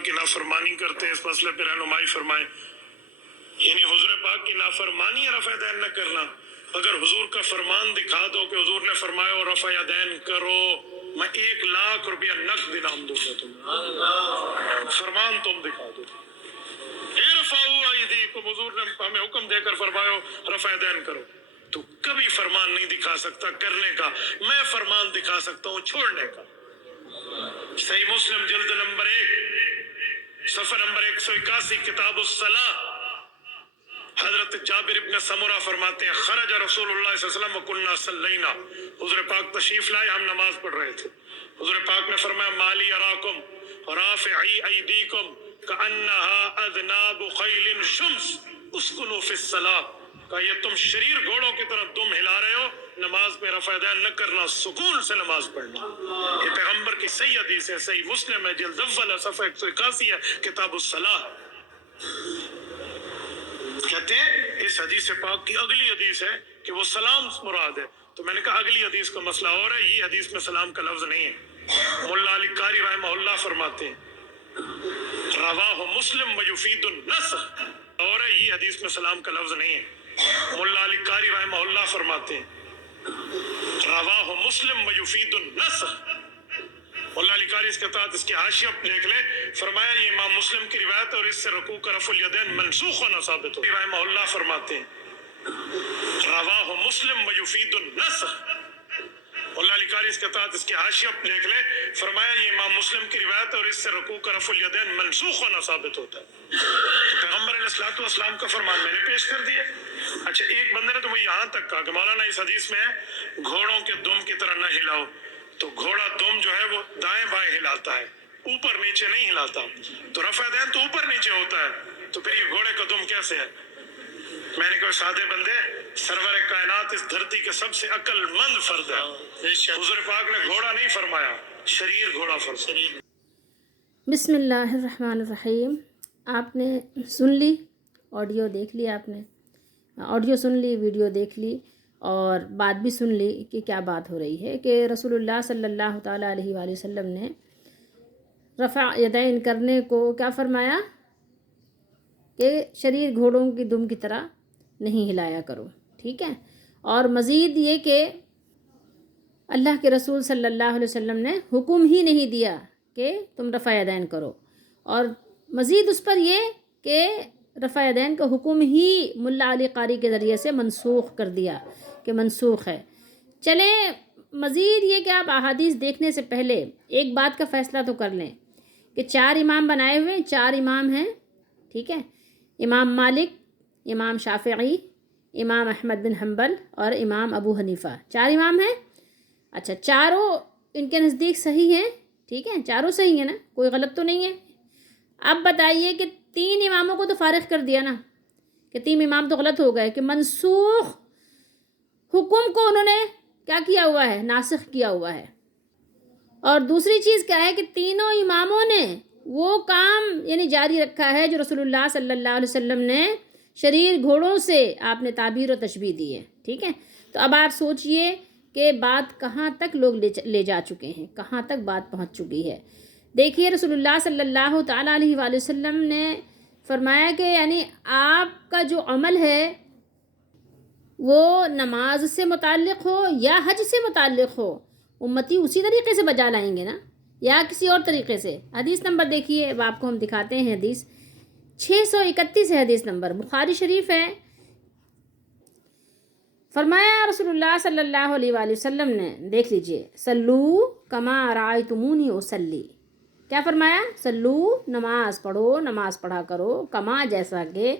پاک کی نافرمانی کرتے ہیں، اس مسئلے پہ رہنمائی فرمائیں۔ یعنی حضور پاک کی نافرمانی ہے رفع دین نہ کرنا؟ اگر حضور کا فرمان دکھا دو کہ حضور نے فرمایا اور رفع دین کرو، میں 1,00,000 روپیہ نقد انعام دوں گا تمہیں۔ فرمان تم دکھا دو، ارفعوا ایدیکم، حضور نے ہمیں حکم دے کر فرمایا رفع دین کرو۔ تو کبھی فرمان نہیں دکھا سکتا کرنے کا، میں فرمان دکھا سکتا ہوں چھوڑنے کا۔ صحیح مسلم جلد نمبر 1 صفحہ نمبر 181 کتاب الصلاۃ، حضرت جابر ابن سمرہ فرماتے ہیں خرج رسول اللہ صلی اللہ علیہ وسلم وکنا صلینا، حضور پاک تشریف لائے، ہم نماز پڑھ رہے تھے، حضور پاک نے فرمایا مالی اراکم رافعی ایدیکم کأنہا اذناب خیل شمس اسکنوا فی الصلاۃ، کہ یہ تم شریر گھوڑوں کی طرح دم ہلا رہے ہو، نماز پہ رفع دین نہ کرنا، سکون سے نماز پڑھنا۔ یہ پیغمبر کی صحیح حدیث ہے، صحیح مسلم ہے جلد اول صفحہ 181 ہے کتاب الصلاۃ۔ کہتے ہیں اس حدیث پاک کی اگلی حدیث ہے کہ وہ سلام مراد ہے، تو میں نے کہا اگلی حدیث کا مسئلہ اور ہے، یہ حدیث میں سلام کا لفظ نہیں ہے۔ مولا علی قاری رحمہ اللہ فرماتے ہیں رواہ مسلم ویفید النسخ، اور ہے یہ حدیث میں سلام کا لفظ نہیں ہے۔ مولا علی قاری رحمہ اللہ فرماتے ہیں رواہ مسلم ویفید النسخ، مولا علی قاری اس کے تحت اس کی حاشیہ دیکھ لیں، فرمایا یہ امام مسلم کی روایت اور اس سے رکوع کا رفع الیدین منسوخ ہونا ثابت ہو۔ رحمہ اللہ فرماتے ہیں رواہ مسلم ویفید النسخ، مولا علی قاری اس کے تحت اس کی حاشیہ دیکھ لیں، فرمایا یہ امام مسلم کی روایت اور اس سے رکوع کا رفع الیدین منسوخ ہونا ثابت ہوتا ہے۔ تو پیغمبر علیہ الصلوۃ والسلام کا فرمان میں نے پیش کر دیا۔ اچھا ایک بندے نے تو میں یہاں تک کہا کہ مولانا اس حدیث میں ہے گھوڑوں کے دم کی طرح نہ ہلاؤ، تو گھوڑا دم جو ہے وہ دائیں بائیں ہلاتا ہے، اوپر نیچے نہیں ہلاتا، تو رفع دین تو اوپر نیچے ہوتا ہے، تو پھر یہ گھوڑے کا دم کیسے ہے؟ میں نے کہا سادے بندے، سرور کائنات اس دھرتی کے سب سے عقل مند فرد ہے، حضور پاک نے گھوڑا نہیں فرمایا، شریر گھوڑا فرمایا۔ بسم اللہ الرحمن الرحیم۔ آپ نے سن لی، آڈیو دیکھ لی، آپ نے آڈیو سن لی، ویڈیو دیکھ لی، اور بات بھی سن لی کہ کیا بات ہو رہی ہے کہ رسول اللہ صلی اللہ تعالیٰ علیہ وآلہ وسلم نے رفع یدین کرنے کو کیا فرمایا کہ شریر گھوڑوں کی دم کی طرح نہیں ہلایا کرو، ٹھیک ہے۔ اور مزید یہ کہ اللہ کے رسول صلی اللہ علیہ وسلم نے حکم ہی نہیں دیا کہ تم رفع یدین کرو، اور مزید اس پر یہ کہ رفع یدین کا حکم ہی ملا علی قاری کے ذریعے سے منسوخ کر دیا کہ منسوخ ہے۔ چلیں مزید یہ کہ آپ احادیث دیکھنے سے پہلے ایک بات کا فیصلہ تو کر لیں کہ 4 امام بنائے ہوئے، 4 امام ہیں، ٹھیک ہے، امام مالک، امام شافعی، امام احمد بن حنبل اور امام ابو حنیفہ، 4 امام ہیں۔ اچھا چاروں ان کے نزدیک صحیح ہیں، ٹھیک ہے، چاروں صحیح ہیں نا، کوئی غلط تو نہیں ہے۔ اب بتائیے کہ 3 اماموں کو تو فارغ کر دیا نا، کہ 3 امام تو غلط ہو گئے کہ منسوخ حکم کو انہوں نے کیا کیا ہوا ہے، ناسخ کیا ہوا ہے۔ اور دوسری چیز کیا ہے کہ تینوں اماموں نے وہ کام یعنی جاری رکھا ہے جو رسول اللہ صلی اللہ علیہ وسلم نے شریر گھوڑوں سے آپ نے تعبیر و تشبیہ دی ہے، ٹھیک ہے۔ تو اب آپ سوچئے کہ بات کہاں تک لوگ لے جا چکے ہیں، کہاں تک بات پہنچ چکی ہے۔ دیکھیے رسول اللہ صلی اللہ تعالیٰ علیہ وآلہ وسلم نے فرمایا کہ یعنی آپ کا جو عمل ہے وہ نماز سے متعلق ہو یا حج سے متعلق ہو، امتی اسی طریقے سے بجا لائیں گے نا، یا کسی اور طریقے سے۔ حدیث نمبر دیکھیے، اب آپ کو ہم دکھاتے ہیں، حدیث 631 ہے، حدیث نمبر بخاری شریف ہے۔ فرمایا رسول اللہ صلی اللہ علیہ وآلہ وسلم نے، دیکھ لیجئے، سلو کما رأیتمونی اصلی، کیا فرمایا؟ سلو، نماز پڑھو، نماز پڑھا کرو، کما جیسا کہ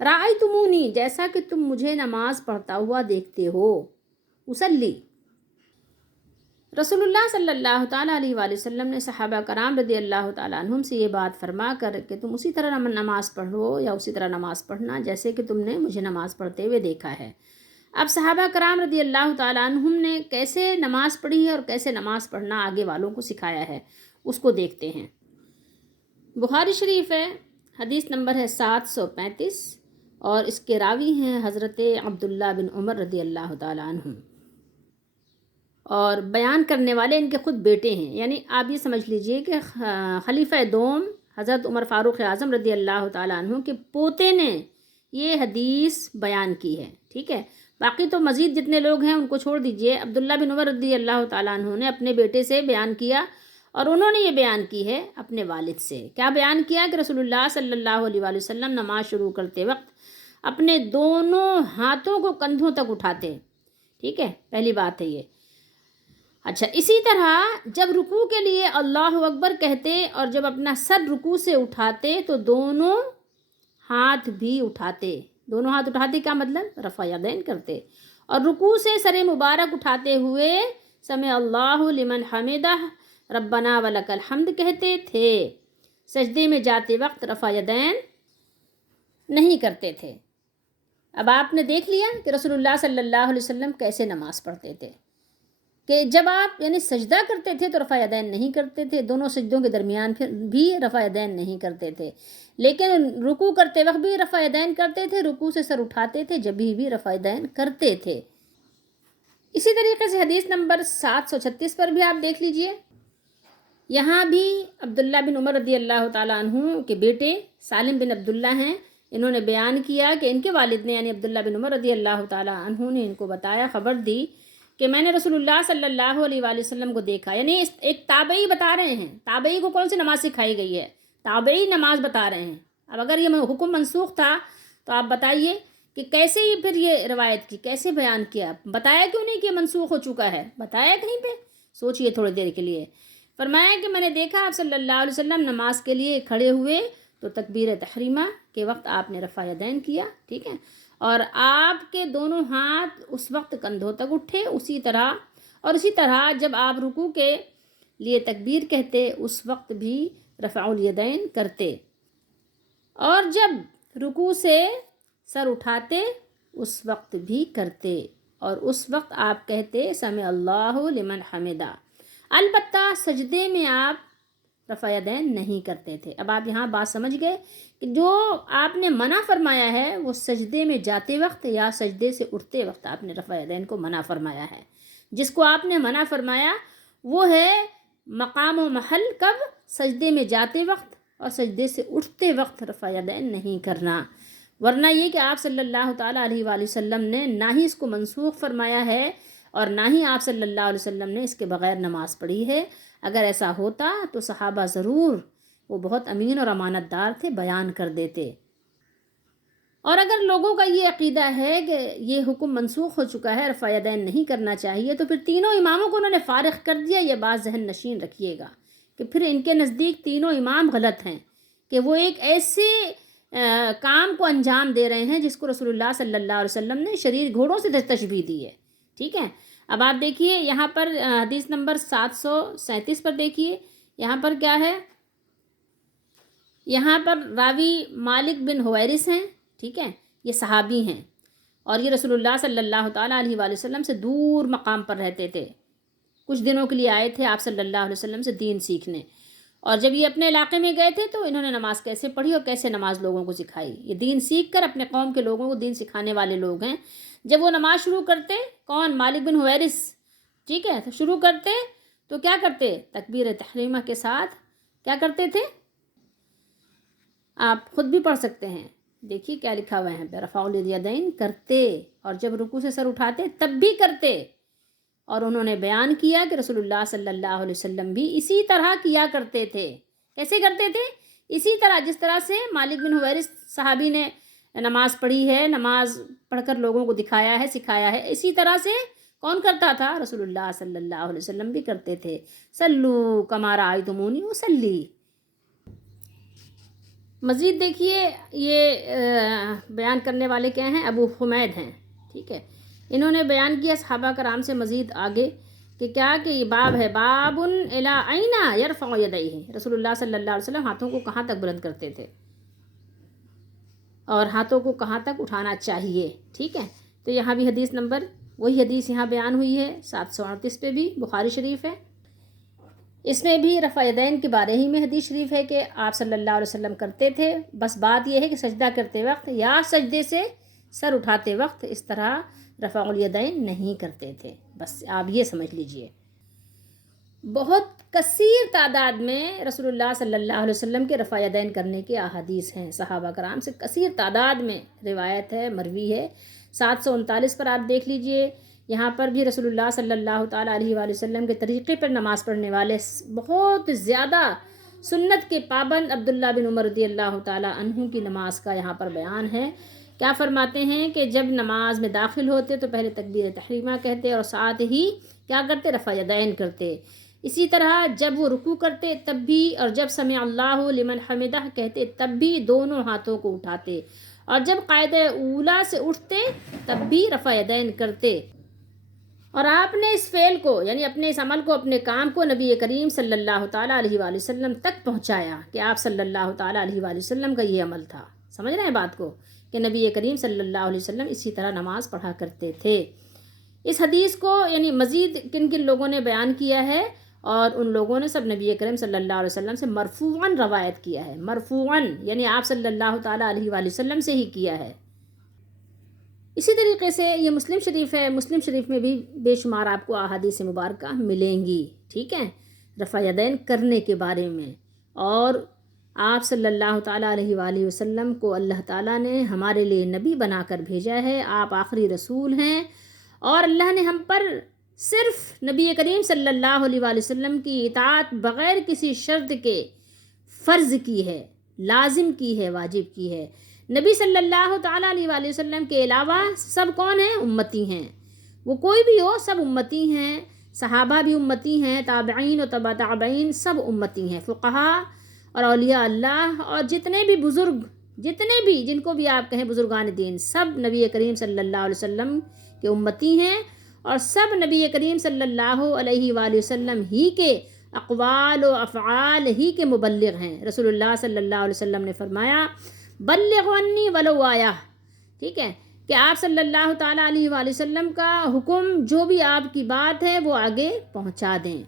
رأیتمونی، جیسا کہ تم مجھے نماز پڑھتا ہوا دیکھتے ہو، اصلی۔ رسول اللہ صلی اللہ تعالیٰ علیہ وآلہ وسلم نے صحابہ کرام رضی اللہ تعالیٰ عنہم سے یہ بات فرما کر کہ تم اسی طرح نماز پڑھو یا اسی طرح نماز پڑھنا جیسے کہ تم نے مجھے نماز پڑھتے ہوئے دیکھا ہے۔ اب صحابہ کرام رضی اللہ تعالیٰ عنہم نے کیسے نماز پڑھی ہے اور کیسے نماز پڑھنا آگے والوں کو سکھایا ہے، اس کو دیکھتے ہیں۔ بخاری شریف ہے، حدیث نمبر ہے 735، اور اس کے راوی ہیں حضرت عبداللہ بن عمر رضی اللہ تعالیٰ عنہ، اور بیان کرنے والے ان کے خود بیٹے ہیں، یعنی آپ یہ سمجھ لیجئے کہ خلیفہ دوم حضرت عمر فاروق اعظم رضی اللہ تعالیٰ عنہ کے پوتے نے یہ حدیث بیان کی ہے، ٹھیک ہے۔ باقی تو مزید جتنے لوگ ہیں ان کو چھوڑ دیجئے۔ عبداللہ بن عمر رضی اللہ تعالیٰ عنہ نے اپنے بیٹے سے بیان کیا، اور انہوں نے یہ بیان کی ہے اپنے والد سے۔ کیا بیان کیا کہ رسول اللہ صلی اللہ علیہ وآلہ وسلم نماز شروع کرتے وقت اپنے دونوں ہاتھوں کو کندھوں تک اٹھاتے، ٹھیک ہے، پہلی بات ہے یہ۔ اچھا، اسی طرح جب رکوع کے لیے اللہ اکبر کہتے اور جب اپنا سر رکوع سے اٹھاتے تو دونوں ہاتھ بھی اٹھاتے۔ دونوں ہاتھ اٹھاتے کیا مطلب؟ رفع یدین کرتے، اور رکوع سے سر مبارک اٹھاتے ہوئے سمع اللہ لمن حمدہ ربنا ولک الحمد کہتے تھے۔ سجدے میں جاتے وقت رفع یدین نہیں کرتے تھے۔ اب آپ نے دیکھ لیا کہ رسول اللہ صلی اللہ علیہ وسلم کیسے نماز پڑھتے تھے، کہ جب آپ یعنی سجدہ کرتے تھے تو رفع یدین نہیں کرتے تھے، دونوں سجدوں کے درمیان پھر بھی رفع یدین نہیں کرتے تھے، لیکن رکوع کرتے وقت بھی رفع یدین کرتے تھے، رکوع سے سر اٹھاتے تھے جب بھی رفع یدین کرتے تھے۔ اسی طریقے سے حدیث نمبر 736 پر بھی آپ دیکھ لیجئے، یہاں بھی عبداللہ بن عمر رضی اللہ تعالیٰ عنہ کے بیٹے سالم بن عبداللہ ہیں، انہوں نے بیان کیا کہ ان کے والد نے یعنی عبداللہ بن عمر رضی اللہ تعالیٰ عنہ نے ان کو بتایا، خبر دی کہ میں نے رسول اللہ صلی اللہ علیہ وآلہ وسلم کو دیکھا۔ یعنی ایک تابعی بتا رہے ہیں، تابعی کو کون سی نماز سکھائی گئی ہے؟ تابعی نماز بتا رہے ہیں۔ اب اگر یہ حکم منسوخ تھا تو آپ بتائیے کہ کیسے یہ پھر یہ روایت کی، کیسے بیان کیا؟ بتایا کیوں نہیں کہ یہ منسوخ ہو چکا ہے؟ بتایا کہیں پہ؟ سوچئے تھوڑی دیر کے لیے۔ فرمایا کہ میں نے دیکھا آپ صلی اللہ علیہ وسلم نماز کے لیے کھڑے ہوئے تو تکبیر تحریمہ کے وقت آپ نے رفع یدین کیا، ٹھیک ہے، اور آپ کے دونوں ہاتھ اس وقت کندھوں تک اٹھے، اسی طرح جب آپ رکوع کے لیے تکبیر کہتے اس وقت بھی رفع الیدین کرتے، اور جب رکوع سے سر اٹھاتے اس وقت بھی کرتے، اور اس وقت آپ کہتے سمع اللہ لمن حمدہ۔ البتہ سجدے میں آپ رفع یدین نہیں کرتے تھے۔ اب آپ یہاں بات سمجھ گئے کہ جو آپ نے منع فرمایا ہے وہ سجدے میں جاتے وقت یا سجدے سے اٹھتے وقت آپ نے رفع یدین کو منع فرمایا ہے۔ جس کو آپ نے منع فرمایا وہ ہے مقام و محل، کب؟ سجدے میں جاتے وقت اور سجدے سے اٹھتے وقت رفع یدین نہیں کرنا، ورنہ یہ کہ آپ صلی اللہ تعالیٰ علیہ وآلہ وسلم نے نہ ہی اس کو منسوخ فرمایا ہے اور نہ ہی آپ صلی اللہ علیہ وسلم نے اس کے بغیر نماز پڑھی ہے۔ اگر ایسا ہوتا تو صحابہ ضرور، وہ بہت امین اور امانت دار تھے، بیان کر دیتے۔ اور اگر لوگوں کا یہ عقیدہ ہے کہ یہ حکم منسوخ ہو چکا ہے، رفع یدین نہیں کرنا چاہیے، تو پھر تینوں اماموں کو انہوں نے فارغ کر دیا۔ یہ بات ذہن نشین رکھیے گا کہ پھر ان کے نزدیک تینوں امام غلط ہیں، کہ وہ ایک ایسے کام کو انجام دے رہے ہیں جس کو رسول اللہ صلی اللہ علیہ وسلم نے شریر گھوڑوں سے تشبیہ دی ہے، ٹھیک ہے۔ اب آپ دیکھیے یہاں پر حدیث نمبر 737 پر دیکھیے، یہاں پر کیا ہے؟ یہاں پر راوی مالک بن حویرث ہیں، ٹھیک ہے، یہ صحابی ہیں، اور یہ رسول اللہ صلی اللہ تعالیٰ علیہ وآلہ وسلم سے دور مقام پر رہتے تھے، کچھ دنوں کے لیے آئے تھے آپ صلی اللہ علیہ وسلم سے دین سیکھنے، اور جب یہ اپنے علاقے میں گئے تھے تو انہوں نے نماز کیسے پڑھی اور کیسے نماز لوگوں کو سکھائی۔ یہ دین سیکھ کر اپنے قوم کے لوگوں کو دین سکھانے والے لوگ ہیں۔ جب وہ نماز شروع کرتے، کون؟ مالک بن حویرث، ٹھیک ہے، تو شروع کرتے تو کیا کرتے؟ تکبیر تحریمہ کے ساتھ کیا کرتے تھے؟ آپ خود بھی پڑھ سکتے ہیں، دیکھیے کیا لکھا ہوا ہے، رفع الیدین کرتے، اور جب رکوع سے سر اٹھاتے تب بھی کرتے، اور انہوں نے بیان کیا کہ رسول اللہ صلی اللہ علیہ وسلم بھی اسی طرح کیا کرتے تھے۔ کیسے کرتے تھے؟ اسی طرح جس طرح سے مالک بن حویرث صحابی نے نماز پڑھی ہے، نماز پڑھ کر لوگوں کو دکھایا ہے، سکھایا ہے، اسی طرح سے کون کرتا تھا؟ رسول اللہ صلی اللہ علیہ وسلم بھی کرتے تھے۔ صلو کما رأیتمونی اصلی۔ مزید دیکھیے یہ بیان کرنے والے کیا ہیں؟ ابو حمید ہیں، ٹھیک ہے، انہوں نے بیان کیا صحابہ کرام سے مزید آگے کہ کیا کہ یہ باب ہے، باب الی این یرفع یدیہ، رسول اللہ صلی اللہ علیہ وسلم ہاتھوں کو کہاں تک بلند کرتے تھے اور ہاتھوں کو کہاں تک اٹھانا چاہیے، ٹھیک ہے۔ تو یہاں بھی حدیث نمبر، وہی حدیث یہاں بیان ہوئی ہے 738 پہ بھی، بخاری شریف ہے، اس میں بھی رفع یدین کے بارے ہی میں حدیث شریف ہے کہ آپ صلی اللہ علیہ وسلم کرتے تھے، بس بات یہ ہے کہ سجدہ کرتے وقت یا سجدے سے سر اٹھاتے وقت اس طرح رفع الیدین نہیں کرتے تھے، بس آپ یہ سمجھ لیجئے۔ بہت کثیر تعداد میں رسول اللہ صلی اللہ علیہ وسلم کے رفع یدین کرنے کے احادیث ہیں، صحابہ کرام سے کثیر تعداد میں روایت ہے، مروی ہے۔ 739 پر آپ دیکھ لیجئے، یہاں پر بھی رسول اللہ صلی اللہ تعالیٰ علیہ وآلہ وسلم کے طریقے پر نماز پڑھنے والے بہت زیادہ سنت کے پابند عبداللہ بن عمر رضی اللہ تعالیٰ عنہ کی نماز کا یہاں پر بیان ہے۔ کیا فرماتے ہیں کہ جب نماز میں داخل ہوتے تو پہلے تکبیر تحریمہ کہتے اور ساتھ ہی کیا کرتے، رفع یدین کرتے۔ اسی طرح جب وہ رکوع کرتے تب بھی، اور جب سمع اللہ لمن حمدہ کہتے تب بھی دونوں ہاتھوں کو اٹھاتے، اور جب قاعدہ اولا سے اٹھتے تب بھی رفع یدین کرتے۔ اور آپ نے اس فعل کو، یعنی اپنے اس عمل کو، اپنے کام کو نبی کریم صلی اللہ تعالیٰ علیہ وآلہ وسلم تک پہنچایا کہ آپ صلی اللہ تعالیٰ علیہ وآلہ وسلم کا یہ عمل تھا۔ سمجھ رہے ہیں بات کو، کہ نبی کریم صلی اللہ علیہ وسلم اسی طرح نماز پڑھا کرتے تھے۔ اس حدیث کو یعنی مزید کن کن لوگوں نے بیان کیا ہے، اور ان لوگوں نے سب نبی کریم صلی اللہ علیہ وسلم سے مرفوعاً روایت کیا ہے۔ مرفوعاً یعنی آپ صلی اللہ تعالیٰ علیہ وآلہ وسلم سے ہی کیا ہے۔ اسی طریقے سے یہ مسلم شریف ہے، مسلم شریف میں بھی بے شمار آپ کو احادیث مبارکہ ملیں گی، ٹھیک ہے، رفع یدین کرنے کے بارے میں۔ اور آپ صلی اللہ تعالیٰ علیہ وآلہ وسلم کو اللہ تعالیٰ نے ہمارے لیے نبی بنا کر بھیجا ہے، آپ آخری رسول ہیں، اور اللہ نے ہم پر صرف نبی کریم صلی اللہ علیہ وآلہ وسلم کی اطاعت بغیر کسی شرط کے فرض کی ہے، لازم کی ہے، واجب کی ہے۔ نبی صلی اللہ تعالیٰ علیہ وآلہ وسلم کے علاوہ سب کون ہیں؟ امتی ہیں، وہ کوئی بھی ہو سب امتی ہیں، صحابہ بھی امتی ہیں، تابعین و تبع تابعین سب امتی ہیں، فقہاء اور اولیاء اللہ اور جتنے بھی بزرگ، جتنے بھی جن کو بھی آپ کہیں بزرگان دین، سب نبی کریم صلی اللہ علیہ وسلم کے امتی ہیں، اور سب نبی کریم صلی اللہ علیہ وآلہ وسلم ہی کے اقوال و افعال ہی کے مبلغ ہیں۔ رسول اللہ صلی اللہ علیہ وسلم نے فرمایا بلغ عنی ولو آیہ، ٹھیک ہے، کہ آپ صلی اللہ تعالیٰ علیہ وآلہ وسلم کا حکم، جو بھی آپ کی بات ہے وہ آگے پہنچا دیں۔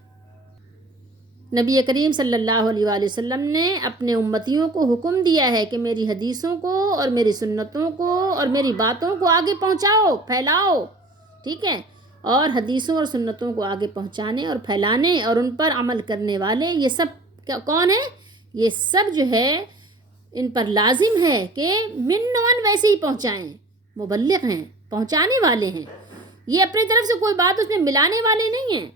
نبی کریم صلی اللہ علیہ وآلہ وسلم نے اپنے امتیوں کو حکم دیا ہے کہ میری حدیثوں کو اور میری سنتوں کو اور میری باتوں کو آگے پہنچاؤ، پھیلاؤ، ٹھیک ہے، اور حدیثوں اور سنتوں کو آگے پہنچانے اور پھیلانے اور ان پر عمل کرنے والے یہ سب کون ہیں؟ یہ سب جو ہے ان پر لازم ہے کہ من ویسے ہی پہنچائیں، مبلغ ہیں، پہنچانے والے ہیں، یہ اپنی طرف سے کوئی بات اس میں ملانے والے نہیں ہیں۔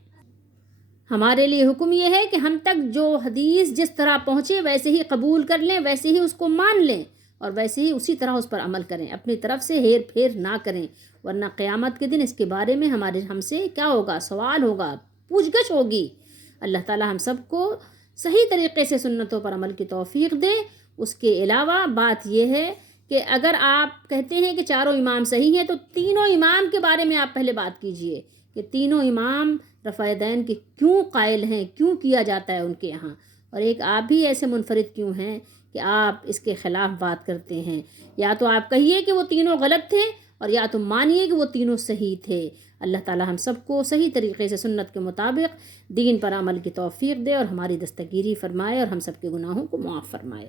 ہمارے لیے حکم یہ ہے کہ ہم تک جو حدیث جس طرح پہنچے ویسے ہی قبول کر لیں، ویسے ہی اس کو مان لیں، اور ویسے ہی اسی طرح اس پر عمل کریں، اپنی طرف سے ہیر پھیر نہ کریں، ورنہ قیامت کے دن اس کے بارے میں ہم سے کیا ہوگا؟ سوال ہوگا، پوچھ گچھ ہوگی۔ اللہ تعالی ہم سب کو صحیح طریقے سے سنتوں پر عمل کی توفیق دے۔ اس کے علاوہ بات یہ ہے کہ اگر آپ کہتے ہیں کہ چاروں امام صحیح ہیں تو تینوں امام کے بارے میں آپ پہلے بات کیجئے کہ تینوں امام رفع یدین کے کیوں قائل ہیں، کیوں کیا جاتا ہے ان کے یہاں، اور ایک آپ بھی ایسے منفرد کیوں ہیں کہ آپ اس کے خلاف بات کرتے ہیں۔ یا تو آپ کہیے کہ وہ تینوں غلط تھے، اور یا تو مانیے کہ وہ تینوں صحیح تھے۔ اللہ تعالی ہم سب کو صحیح طریقے سے سنت کے مطابق دین پر عمل کی توفیق دے اور ہماری دستگیری فرمائے اور ہم سب کے گناہوں کو معاف فرمائے۔